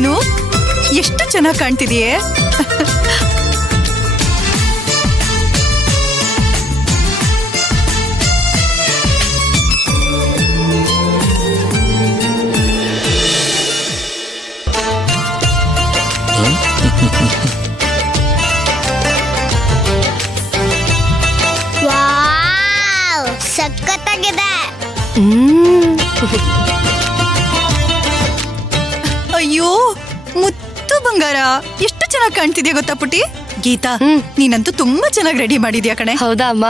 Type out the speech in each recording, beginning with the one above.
ಅನು, ಎಷ್ಟು ಚೆನ್ನಾಗಿ ಕಾಣ್ತಿದೆಯೇ. ಸಖತ್ತಾಗಿದೆ. ಅಯ್ಯೋ ಮುತ್ತು ಬಂಗಾರ, ಎಷ್ಟು ಚೆನ್ನಾಗಿ ಕಾಣ್ತಿದ್ಯಾ ಗೊತ್ತಾ ಪುಟಿ. ಗೀತಾ, ನೀನಂತೂ ತುಂಬಾ ಚೆನ್ನಾಗಿ ರೆಡಿ ಮಾಡಿದ್ಯಾ ಕಣೆ. ಹೌದಾ ಅಮ್ಮ.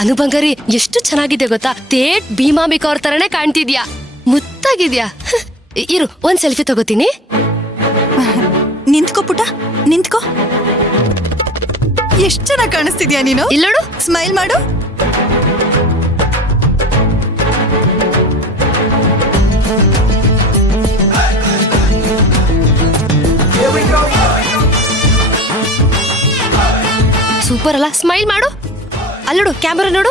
ಅನು ಬಂಗಾರಿ ಎಷ್ಟು ಚೆನ್ನಾಗಿದೆ ಗೊತ್ತಾ. ತೇಟ್ ಭೀಮಾಂಬಿಕಾ ಅವ್ರ ತರನೇ ಕಾಣ್ತಿದ್ಯಾ, ಮುತ್ತಾಗಿದ್ಯಾ. ಇರು, ಒಂದ್ ಸೆಲ್ಫಿ ತಗೋತೀನಿ. ನಿಂತ್ಕೋ ಪುಟ, ನಿಂತ್ಕೋ. ಎಷ್ಟು ಚೆನ್ನಾಗಿ ಕಾಣಿಸ್ತಿದ್ಯಾ ನೀನು. ಇಲ್ಲೋಡು, ಸ್ಮೈಲ್ ಮಾಡು. ಸೂಪರ್ ಅಲ್ಲ. ಸ್ಮೈಲ್ ಮಾಡು. ಅಲ್ಲೋಡು, ಕ್ಯಾಮರಾ ನೋಡು.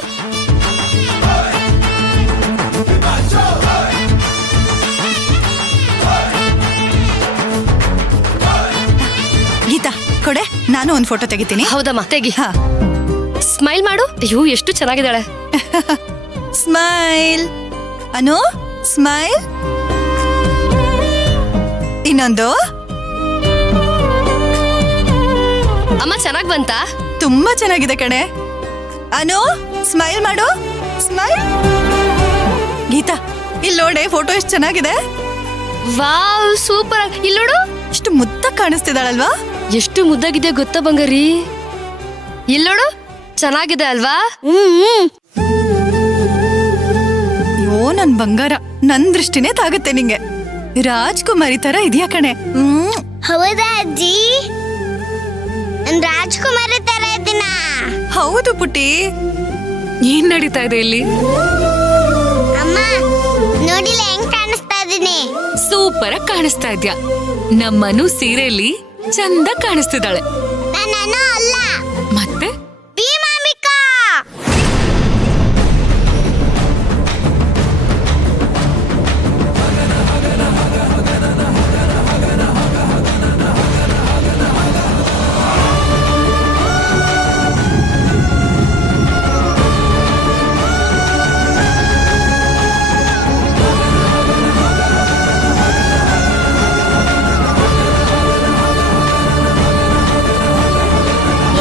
ಗೀತಾ ಕೊಡೆ, ನಾನು ಒಂದ್ ಫೋಟೋ ತೆಗಿತೀನಿ. ಹೌದಮ್ಮ, ತೆಗಿ. ಹಾ, ಸ್ಮೈಲ್ ಮಾಡು. ಅಯ್ಯೋ ಎಷ್ಟು ಚೆನ್ನಾಗಿದ್ದಾಳೆ. ಸ್ಮೈಲ್. ಅನು, ಸ್ಮೈಲ್. ಇನ್ನೊಂದು. ಅಮ್ಮ ಚೆನ್ನಾಗ್ ಬಂತಾ? ತುಂಬಾ ಚೆನ್ನಾಗಿದೆ ಕಣೆ. ಅನು, ಸ್ಮೈಲ್ ಮಾಡು. ಸ್ಮೈಲ್. ಗೀತಾ, ಇಲ್ಲಿ ನೋಡೆ, ಫೋಟೋ ಎಷ್ಟು ಚೆನ್ನಾಗಿದೆ. Wow, super. ಇಲ್ಲೋಡು, ಎಷ್ಟು ಮುದ್ದಾಗಿ ಕಾಣಿಸ್ತಿದ್ದಾಳಲ್ವಾ. ಎಷ್ಟು ಮುದ್ದಾಗಿದೆ ಗೊತ್ತಾ ಬಂಗಾರಿ. ಇಲ್ಲೋಡು, ಚೆನ್ನಾಗಿದೆ ಅಲ್ವಾ. ಅಯ್ಯೋ ನನ್ ಬಂಗಾರ, ನನ್ ದೃಷ್ಟಿನೇ ತಾಗುತ್ತೆ ನಿಂಗೆ. ರಾಜ್ಕುಮಾರಿ ತರ ಇದೆಯಾ ಕಣೆ. ಹೌದಾ ಅಜ್ಜಿ? ನಾನ್ ರಾಜ್ಕುಮಾರಿ ತರ ಇದ್ದೀನ? ಹೌದು ಪುಟಿ. ಏನ್ ನಡೀತಾ ಇದೆ ಇಲ್ಲಿ? ಅಮ್ಮ ನೋಡಿಲ್ಲ ಹೆಂಗ್ ಕಾಣಿಸ್ತಾ ಇದೀನಿ? ಸೂಪರ್ ಆಗಿ ಕಾಣಿಸ್ತಾ ಇದ್ಯಾ. ನಮ್ಮನು ಸೀರೆಯಲ್ಲಿ ಚಂದ ಕಾಣಿಸ್ತಿದ್ದಾಳೆ. ನಾನು ಅಲ್ಲ, ಮತ್ತೆ ಭೀಮಾಂಬಿಕಾ.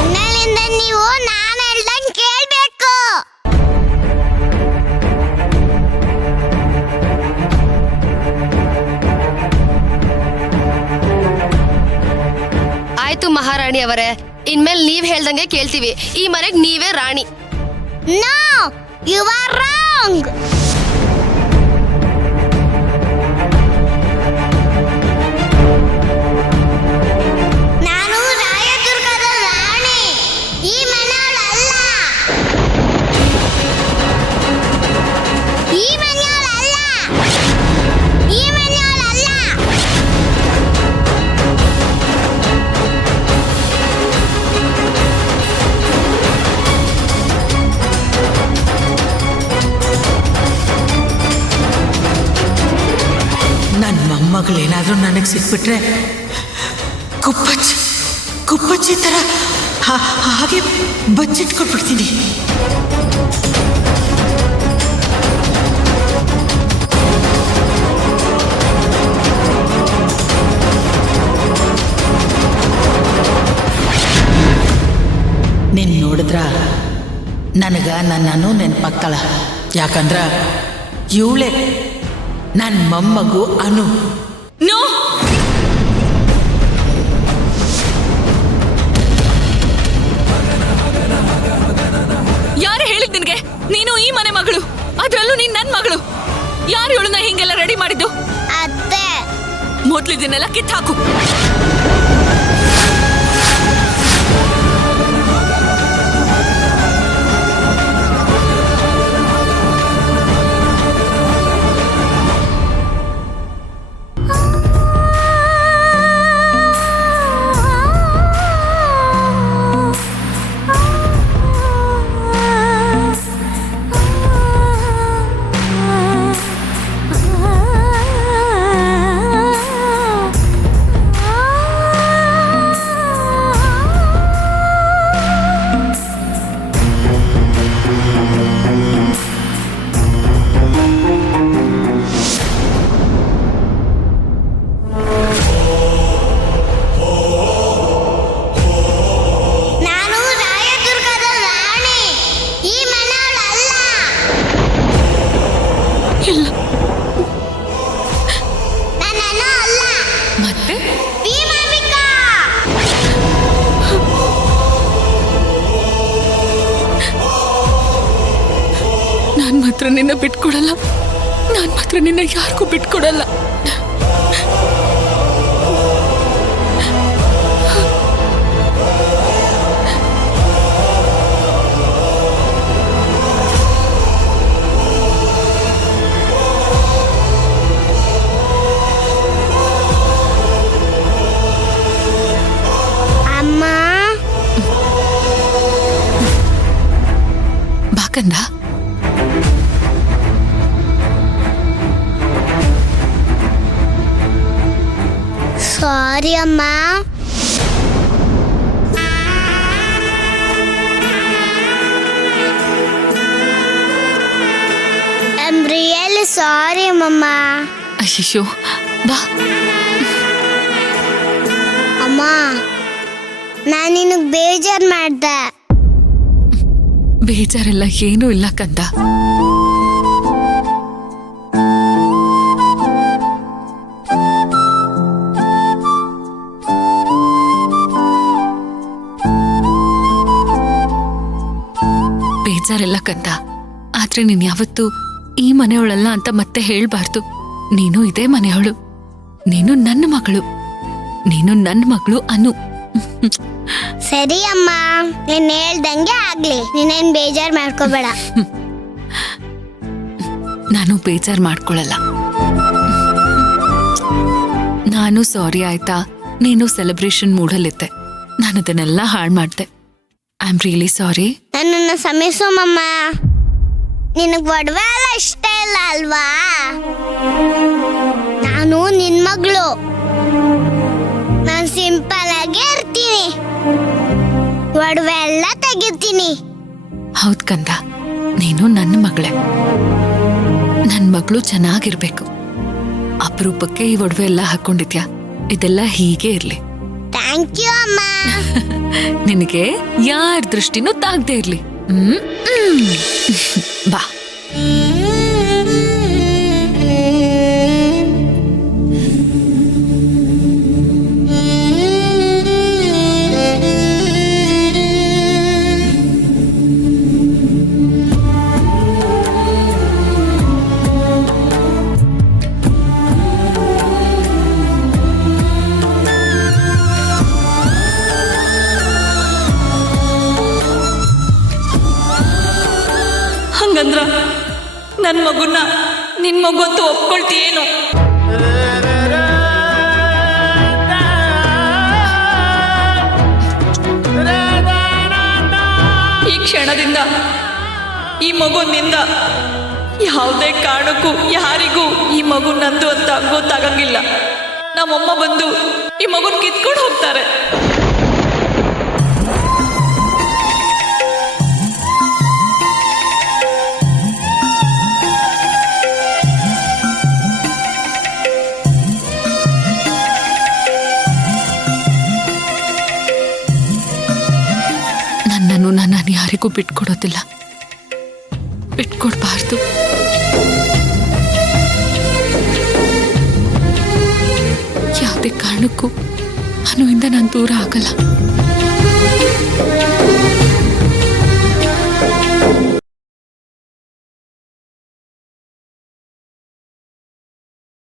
ಇನ್ನಲ್ಲಿಂದ ನೀವು ನಾನು ಹೇಳ್ದಂಗ್ ಕೇಳ್ಬೇಕು. ಆಯ್ತು ಮಹಾರಾಣಿ ಅವರೇ, ಇನ್ಮೇಲೆ ನೀವ್ ಹೇಳ್ದಂಗೆ ಕೇಳ್ತೀವಿ. ಈ ಮನೆಗ್ ನೀವೇ ರಾಣಿ. No, you are wrong. ನಾನು ರಾಯದುರ್ಗದ ರಾಣಿ, ಈ ಮನೆಯವಳಲ್ಲ. ಈ ಮನೆಯವಳಲ್ಲ. ಈ ಮನೆಯವಳಲ್ಲ. ನನ್ನ ಮೊಮ್ಮಗಳೇನಾದ್ರೂ ನನಗೆ ಸಿಕ್ಬಿಟ್ರೆ ಕುಪ್ಪಚ್ಚಿ ಥರ ಹಾಗೆ ಬಚ್ಚಿಟ್ಕೊಟ್ಬಿಡ್ತೀನಿ. ನೀನು ನೋಡಿದ್ರ ನನಗೆ ನನ್ನನ್ನು ನೆನಪಾಗ್ತಾಳ. ಯಾಕಂದ್ರ ಇವಳೆ ನನ್ನ ಮೊಮ್ಮಗು ಅನು. ನೋ, ಯಾರು ಹೇಳಿದ್ ನಿನ್ಗೆ ನೀನು ಈ ಮನೆ ಮಗಳು, ಅದ್ರಲ್ಲೂ ನೀನ್ ನನ್ ಮಗಳು? ಯಾರು ಇವಳನ್ನ ಹಿಂಗೆಲ್ಲ ರೆಡಿ ಮಾಡಿದ್ದು? ಅತ್ತೆ, ಮೊದ್ಲಿದನ್ನೆಲ್ಲ ಕಿತ್ತಾಕು. ಮತ್ತೆ ಭೀಮಾಂಬಿಕಾ ನಾನ್ ಮಾತ್ರ ನಿನ್ನ ಬಿಟ್ಕೊಡಲ್ಲ. ನಾನ್ ಮಾತ್ರ ನಿನ್ನ ಯಾರಿಗೂ ಬಿಟ್ಕೊಡಲ್ಲ. ಅಮ್ಮ ಬಾಕಂದ ಸಾರಿ ಅಮ್ಮ. I'm really sorry, ಮಮ್ಮ. ಅಯ್ಯೋ ಬಾ. ಅಮ್ಮ ನಾನು ನಿನಗೆ ಬೇಜಾರು ಮಾಡ್ದೆ. ಬೇಜಾರೆಲ್ಲ ಏನೂ ಇಲ್ಲ ಕಂದ. ಬೇಜಾರೆಲ್ಲ ಕಂದ. ಆದ್ರೆ ನೀನ್ ಯಾವತ್ತು ಈ ಮನೆಯವಳಲ್ಲ ಅಂತ ಮತ್ತೆ ಹೇಳ್ಬಾರ್ದು. ನೀನು ಇದೇ ಮನೆಯವಳು. ನೀನು ನನ್ನ ಮಗಳು. ನೀನು ನನ್ನ ಮಗಳು ಅನು. ಸರಿ ಅಮ್ಮ, ನೀನ್ ಹೇಳ್ದಂಗೆ ಆಗ್ಲಿ. ನೀನೇನ್ ಬೇಜಾರು ಮಾಡ್ಕೋಬೇಡ. ನಾನು ಬೇಜಾರ್ ಮಾಡ್ಕೊಳಲ್ಲ. ನಾನು ಸಾರಿ ಆಯ್ತಾ? ನೀನು ಸೆಲೆಬ್ರೇಷನ್ ಮೂಡಲ್ಲಿದ್ದೆ. ನಾನು ಅದನ್ನೆಲ್ಲ ಹಾಳು ಮಾಡ್ದೆ. I am really sorry. ನನ್ನನ್ನು ಕ್ಷಮಿಸು ಮಮ್ಮ. ನಿನಗೆ ಒಡವೆ ಎಲ್ಲ ಇಷ್ಟ ಇಲ್ಲ ಅಲ್ವಾ? ನಾನು ನಿನ್ ಮಗಳು. ನಾನು ಸಿಂಪಲ್ ಆಗಿ ಇರ್ತೀನಿ. ಒಡವೆ ಎಲ್ಲ ತೆಗಿತೀನಿ. ಹೌದ್ ಕಂದ, ನೀನು ನನ್ನ ಮಗಳೇ. ನನ್ನ ಮಗಳು ಚೆನ್ನಾಗಿರ್ಬೇಕು. ಅಪರೂಪಕ್ಕೆ ಈ ಒಡವೆ ಎಲ್ಲ ಹಾಕೊಂಡಿದ್ಯಾ. ಇದೆಲ್ಲ ಹೀಗೆ ಇರ್ಲಿ. ಥ್ಯಾಂಕ್ ಯು ಅಮ್ಮ. ನಿನಗೆ ಯಾರ ದೃಷ್ಟಿನೂ ತಾಗದೆ ಇರ್ಲಿ. ಬಾ. ಹಂಗಂದ್ರ ನನ್ನ ಮಗುನ ನಿನ್ ಮಗು ಅಂತ ಒಪ್ಕೊಳ್ತೀಯೇನು? ಈ ಕ್ಷಣದಿಂದ ಈ ಮಗು ನಿಂದ. ಯಾವುದೇ ಕಾರಣಕ್ಕೂ ಯಾರಿಗೂ ಈ ಮಗು ನಂದು ಅಂತ ಗೊತ್ತಾಗಂಗಿಲ್ಲ. ನಮ್ಮಮ್ಮ ಬಂದು ಈ ಮಗುನ್ ಕಿತ್ಕೊಂಡು ಹೋಗ್ತಾರೆ. ನಾನು ಯಾರಿಗೂ ಬಿಟ್ಕೊಡೋದಿಲ್ಲ. ಬಿಟ್ಕೊಡ್ಬಾರ್ದು. ಯಾವುದೇ ಕಾರಣಕ್ಕೂ ಅನುವಿಂದ ನಾನು ದೂರ ಆಗಲ್ಲ.